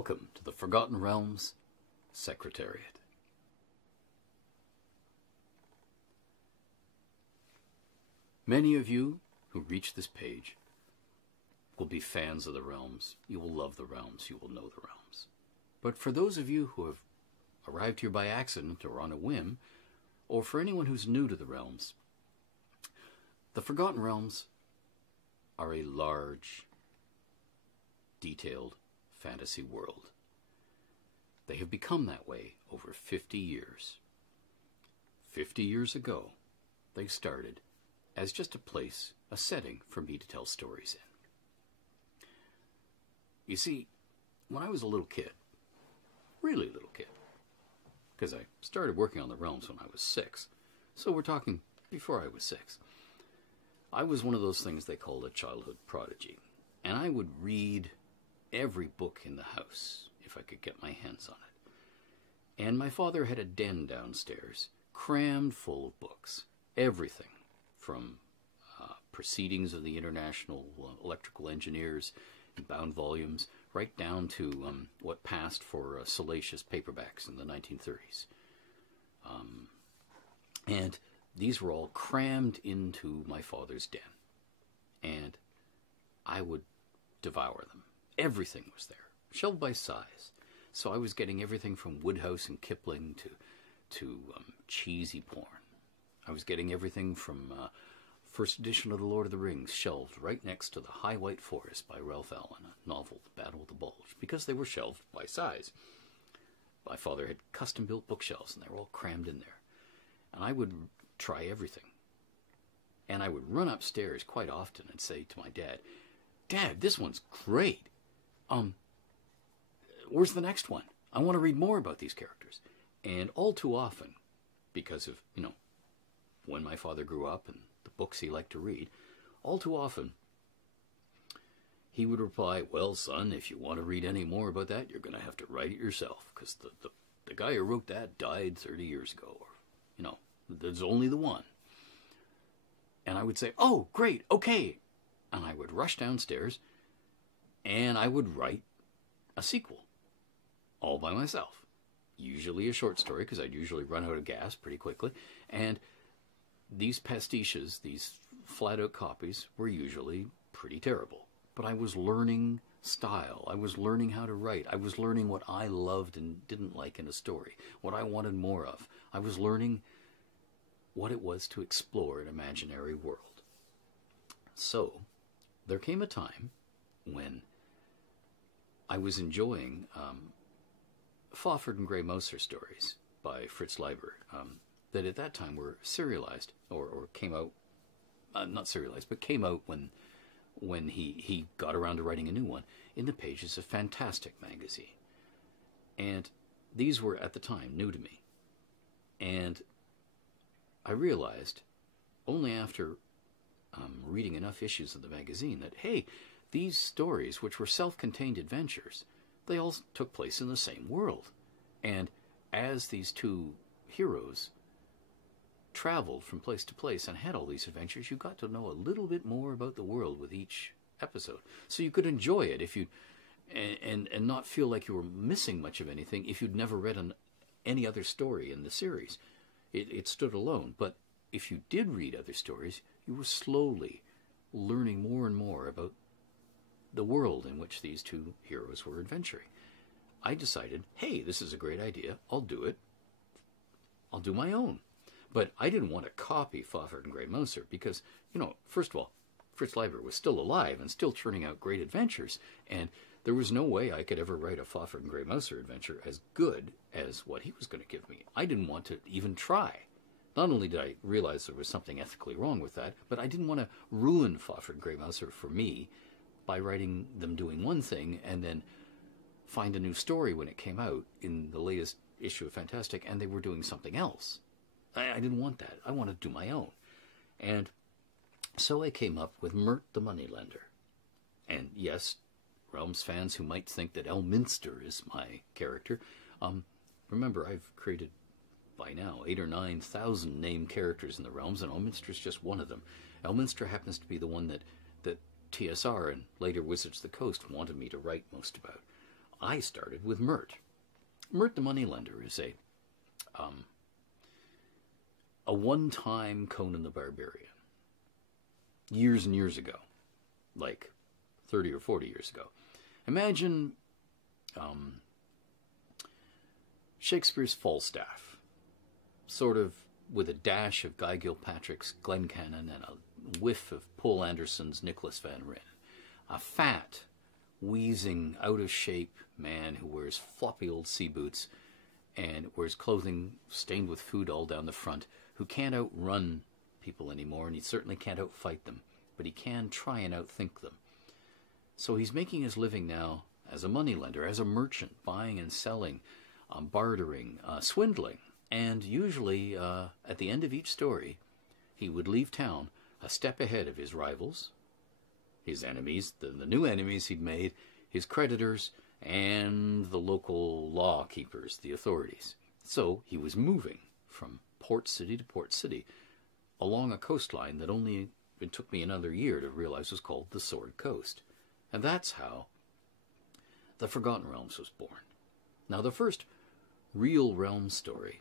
Welcome to the Forgotten Realms Secretariat. Many of you who reach this page will be fans of the realms. You will love the realms. You will know the realms. But for those of you who have arrived here by accident or on a whim, or for anyone who's new to the realms, the Forgotten Realms are a large, detailed fantasy world. They have become that way over 50 years. 50 years ago, they started as just a place, a setting for me to tell stories in. You see, when I was a little kid, really little kid, because I started working on the realms when I was 6, so we're talking before I was 6, I was one of those things they called a childhood prodigy, and I would read every book in the house if I could get my hands on it. And my father had a den downstairs crammed full of books, everything from proceedings of the International Electrical Engineers in bound volumes right down to what passed for salacious paperbacks in the 1930s. And these were all crammed into my father's den, and I would devour them. Everything was there, shelved by size. So I was getting everything from Woodhouse and Kipling to cheesy porn. I was getting everything from first edition of The Lord of the Rings, shelved right next to The High White Forest by Ralph Allen, a novel, The Battle of the Bulge, because they were shelved by size. My father had custom-built bookshelves, and they were all crammed in there. And I would try everything. And I would run upstairs quite often and say to my dad, "Dad, this one's great. Where's the next one? I want to read more about these characters." And all too often, because of, when my father grew up and the books he liked to read, all too often, he would reply, "Well, son, if you want to read any more about that, you're going to have to write it yourself, because the guy who wrote that died 30 years ago, or, there's only the one." And I would say, "Oh, great, okay." And I would rush downstairs, and I would write a sequel, all by myself. Usually a short story, because I'd usually run out of gas pretty quickly. And these pastiches, these flat-out copies, were usually pretty terrible. But I was learning style. I was learning how to write. I was learning what I loved and didn't like in a story, what I wanted more of. I was learning what it was to explore an imaginary world. So there came a time when I was enjoying Fawford and Grey Mouser stories by Fritz Leiber, that at that time were serialized, or came out, not serialized, but came out when he got around to writing a new one, in the pages of Fantastic magazine. And these were, at the time, new to me. And I realized, only after reading enough issues of the magazine, that, hey, these stories, which were self-contained adventures, they all took place in the same world. And as these two heroes traveled from place to place and had all these adventures, you got to know a little bit more about the world with each episode. So you could enjoy it if you and not feel like you were missing much of anything if you'd never read any other story in the series. It stood alone. But if you did read other stories, you were slowly learning more and more about the world in which these two heroes were adventuring. I decided, hey, this is a great idea. I'll do it. I'll do my own. But I didn't want to copy Fawford and Grey Mouser because, first of all, Fritz Leiber was still alive and still churning out great adventures, and there was no way I could ever write a Fawford and Grey Mouser adventure as good as what he was going to give me. I didn't want to even try. Not only did I realize there was something ethically wrong with that, but I didn't want to ruin Fawford and Grey Mouser for me by writing them doing one thing and then find a new story when it came out in the latest issue of Fantastic and they were doing something else. I didn't want that. I wanted to do my own. And so I came up with Mert the Moneylender. And yes, Realms fans who might think that Elminster is my character, remember I've created by now 8,000 or 9,000 named characters in the Realms, and Elminster is just one of them. Elminster happens to be the one that TSR and later Wizards of the Coast wanted me to write most about. I started with Mert. Mert the Moneylender is a one-time Conan the Barbarian. Years and years ago, like 30 or 40 years ago. Imagine Shakespeare's Falstaff, sort of with a dash of Guy Gilpatrick's Glencannon and a whiff of Poul Anderson's Nicholas Van Ryn. A fat, wheezing, out-of-shape man who wears floppy old sea boots and wears clothing stained with food all down the front, who can't outrun people anymore, and he certainly can't outfight them, but he can try and outthink them. So he's making his living now as a moneylender, as a merchant, buying and selling, bartering, swindling. And usually, at the end of each story, he would leave town a step ahead of his rivals, his enemies, the new enemies he'd made, his creditors, and the local law keepers, the authorities. So he was moving from port city to port city along a coastline that only, it took me another year to realize was called the Sword Coast. And that's how the Forgotten Realms was born. Now, the first real realm story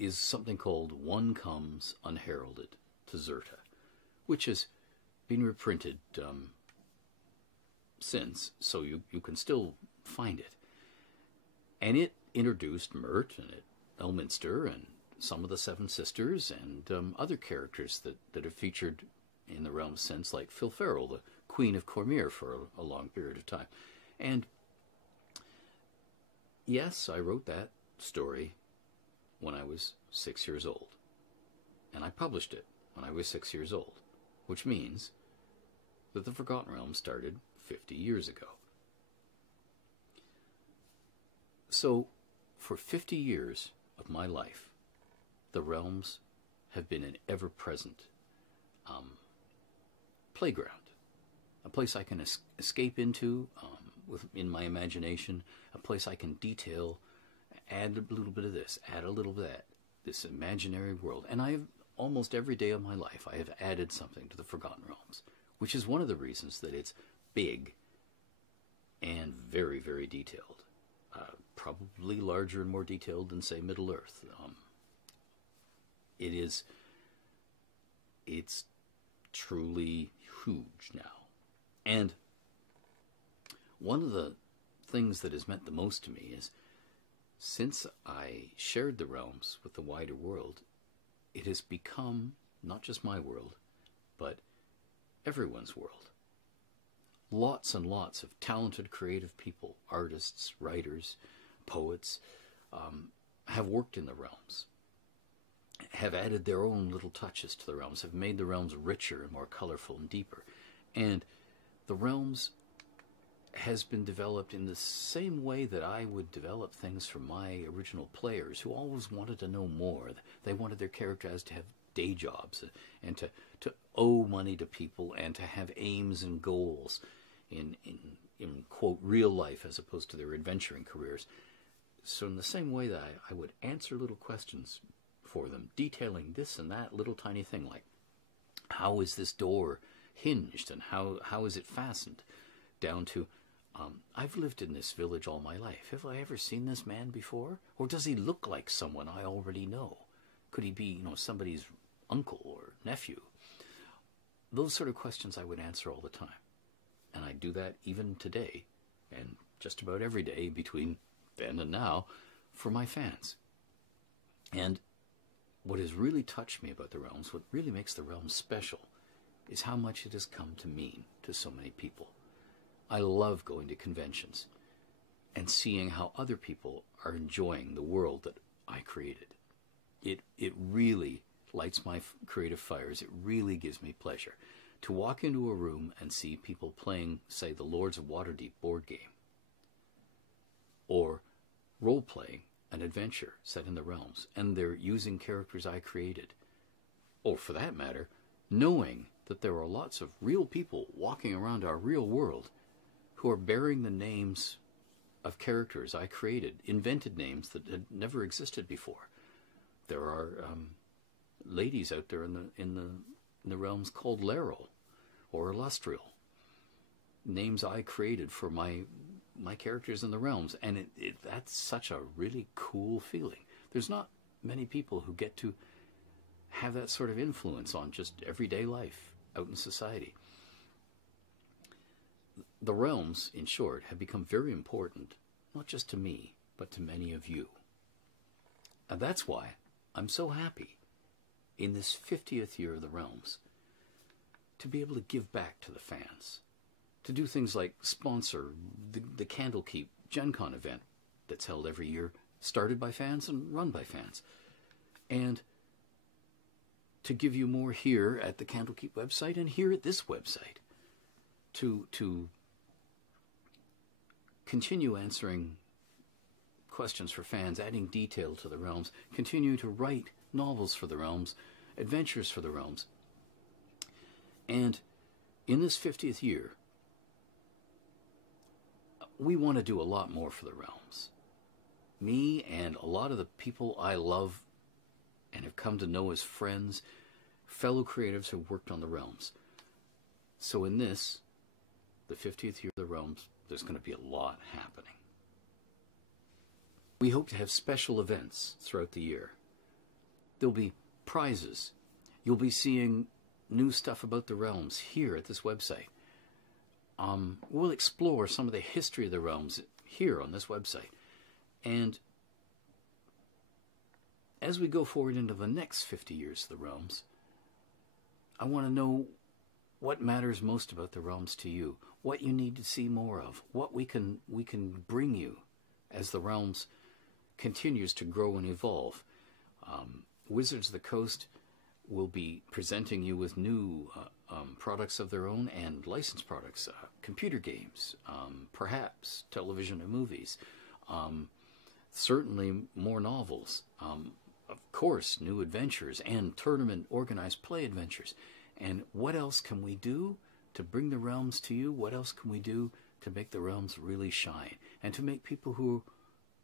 is something called One Comes Unheralded to Zerta, which has been reprinted since, so you can still find it. And it introduced Mert and Elminster and some of the Seven Sisters and other characters that have featured in the realm since, like Phil Farrell, the Queen of Cormyr, for a long period of time. And yes, I wrote that story when I was 6 years old. And I published it when I was 6 years old, which means that the Forgotten Realms started 50 years ago. So, for 50 years of my life, the realms have been an ever-present playground, a place I can escape into in my imagination, a place I can detail, add a little bit of this, add a little bit of that, this imaginary world. And almost every day of my life, I have added something to the Forgotten Realms, which is one of the reasons that it's big and very, very detailed. Probably larger and more detailed than, say, Middle-earth. It's truly huge now. And one of the things that has meant the most to me is, since I shared the realms with the wider world, it has become not just my world, but everyone's world. Lots and lots of talented, creative people, artists, writers, poets, have worked in the realms, have added their own little touches to the realms, have made the realms richer and more colorful and deeper. And the realms has been developed in the same way that I would develop things for my original players, who always wanted to know more. They wanted their characters to have day jobs and to owe money to people and to have aims and goals in quote, real life as opposed to their adventuring careers. So in the same way that I would answer little questions for them, detailing this and that little tiny thing, like how is this door hinged and how is it fastened, down to I've lived in this village all my life. Have I ever seen this man before? Or does he look like someone I already know? Could he be, somebody's uncle or nephew? Those sort of questions I would answer all the time. And I do that even today, and just about every day between then and now, for my fans. And what has really touched me about the realms, what really makes the realms special, is how much it has come to mean to so many people. I love going to conventions and seeing how other people are enjoying the world that I created. It really lights my creative fires. It really gives me pleasure to walk into a room and see people playing, say, the Lords of Waterdeep board game, or role-playing an adventure set in the realms, and they're using characters I created. Or, for that matter, knowing that there are lots of real people walking around our real world who are bearing the names of characters I created, invented names that had never existed before. There are ladies out there in the realms called Laeral or Illustrial. names I created for my characters in the realms, and that's such a really cool feeling. There's not many people who get to have that sort of influence on just everyday life out in society. The realms, in short, have become very important, not just to me, but to many of you. And that's why I'm so happy in this 50th year of the realms to be able to give back to the fans, to do things like sponsor the Candlekeep Gen Con event that's held every year, started by fans and run by fans, and to give you more here at the Candlekeep website and here at this website, to continue answering questions for fans, adding detail to the realms, continue to write novels for the realms, adventures for the realms. And in this 50th year, we want to do a lot more for the realms. Me and a lot of the people I love and have come to know as friends, fellow creatives who worked on the realms. So in this, the 50th year of the realms, there's going to be a lot happening. We hope to have special events throughout the year. There'll be prizes. You'll be seeing new stuff about the realms here at this website. We'll explore some of the history of the realms here on this website. And as we go forward into the next 50 years of the realms, I want to know what matters most about the realms to you, what you need to see more of, what we can bring you as the realms continues to grow and evolve. Wizards of the Coast will be presenting you with new products of their own and licensed products, computer games, perhaps television and movies, certainly more novels, of course new adventures and tournament organized play adventures. And what else can we do to bring the realms to you? What else can we do to make the realms really shine and to make people who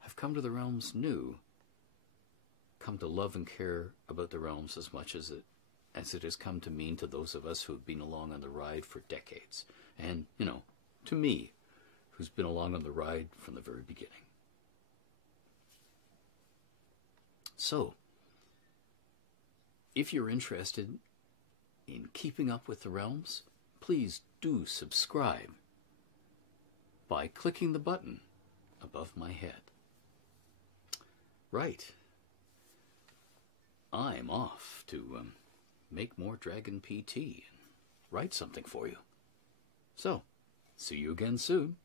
have come to the realms new come to love and care about the realms as much as it has come to mean to those of us who have been along on the ride for decades. And, to me, who's been along on the ride from the very beginning. So, if you're interested in keeping up with the realms, please do subscribe by clicking the button above my head. Right. I'm off to make more Dragon PT and write something for you. So, see you again soon.